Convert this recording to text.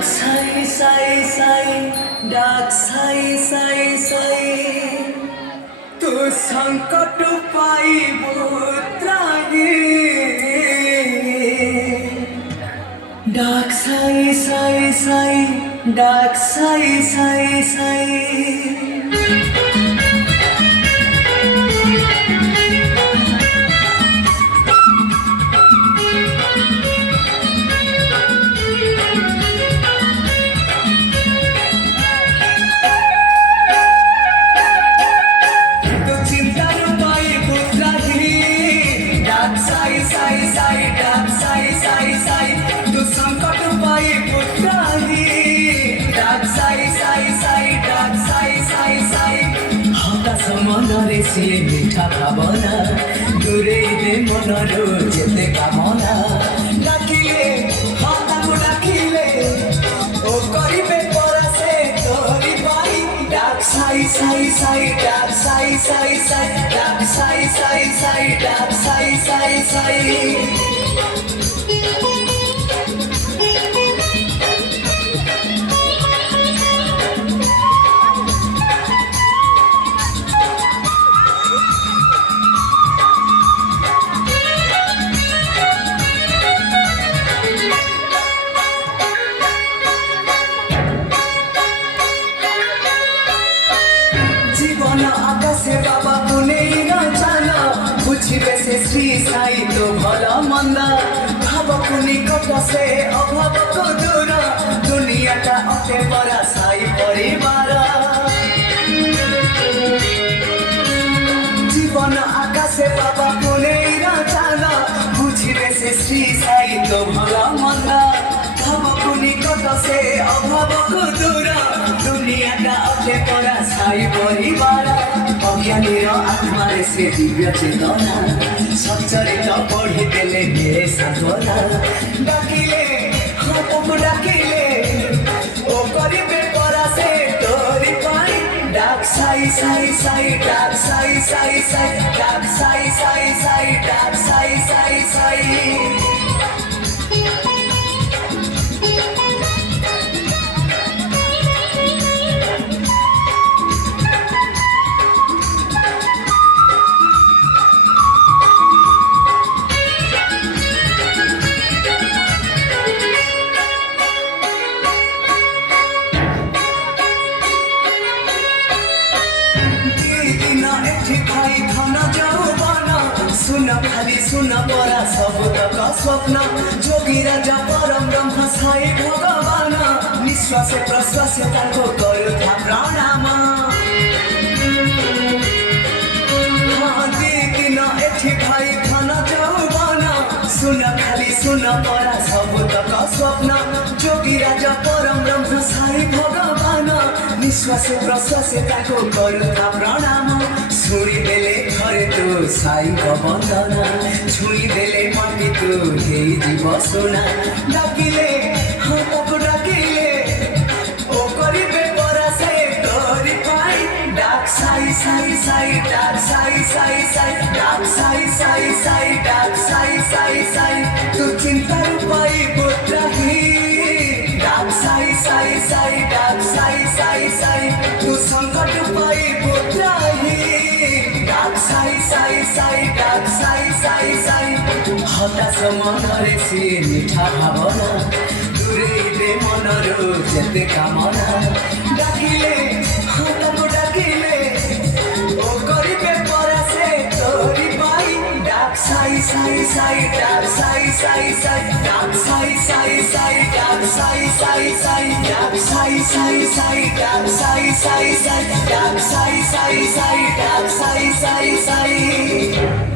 Sai sai sai, dark sai sai sai. Tu sankat paibo trahi. Dark sai sai sai, dark sai sai sai. মনরে সে মিঠা ভাবনা দূরে দে মনর যেতে কামনা ডাকিলে হঠাৎ ডাকিলে ও করিবে পরাসে তোরি পাই ডাক সাই সাই সাই ডাক সাই সাই সাই ডাক সাই সাই সাই ডাক সাই সাই সাই আকাশে বাবা কোনেই না জানা বুঝিবে সে শ্রী সাই তো ভালো মন্দ ভাব কোনি কটসে অভাব কো দূর দুনিয়াটা অতে পরা সাই পরিবার জীবন আকাশে বাবা কোনেই না জানা বুঝিবে সে শ্রী সাই তো ভালো মন্দ ভাব কোনি কটসে অভাব কো দূর দুনিয়াটা অতে পরা সাই পরিবার অজ্ঞানীর আত্মারে সে দিব্য চেতনা সচ্চরিত পড়ি দেলে নিয়ে সাধনা ডাকিলে হঠাৎ ডাকিলে ও করিবে পরাসে তোরি পাই ডাক সাই সাই সাই ডাক সাই সাই সাই ডাক সাই সাই সাই ডাক সাই সাই সাই सुना परा सब तक स्वप्न जोगी राजा परम ब्रह्म साई भगवान निश्वास प्रश्वास ताको करुथा प्रणाम दिन एठी भाई धन जौवन सुन खाली सुन परा सब तक स्वप्न जोगी राजा परम ब्रह्म साई भगवान निश्वास प्रश्वास ताको करुथा प्रणाम छुई देले घरे तो साई बंदना छुई देले माटी तो हे जीव सोना डाकिले हताको डाकिले ओ करिबे परासे तोरी पाई डाक साई साई साई डाक साई साई साई डाक साई साई साई डाक साई साई साई तू चिंता पाई बोत्राही डाक साई साई साई डाक साई साई साई तू संकट पाई बोत्राही সাই সাই সাই ডাক সাই সাই সাই হতাশ মনরে সে মিঠা ভাবনা দূরে দে মনর যেতে কামনা ডাকিলে হঠাৎ ডাকিলে ও করিবে পরাসে তোরি পাই ডাক সাই সাই সাই ডাক সাই সাই সাই ডাক সাই সাই সাই ডাক সাই সাই সাই ডাক সাই সাই সাই ডাক সাই সাই সাই ডাক সাই সাই সাই ডাক সাই সাই সাই